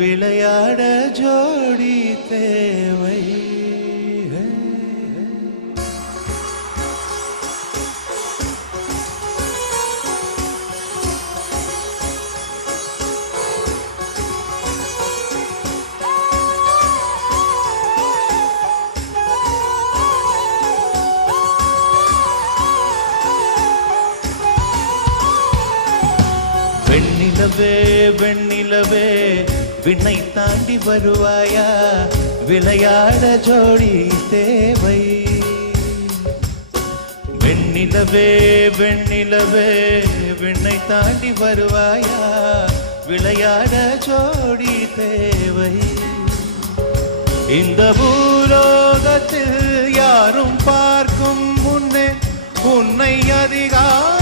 விளையாட ஜோடி தேவை. வெண்ணிலவே வெண்ணிலவே விண்ணை தாண்டி வருவாயா, விளையாட ஜோடி தேவை. வெண்ணிலவே வெண்ணிலவே விண்ணை தாண்டி வருவாயா, விளையாட ஜோடி தேவை. இந்த பூலோகத்தில் யாரும் பார்க்கும் முன்னே உன்னை அதிகாலை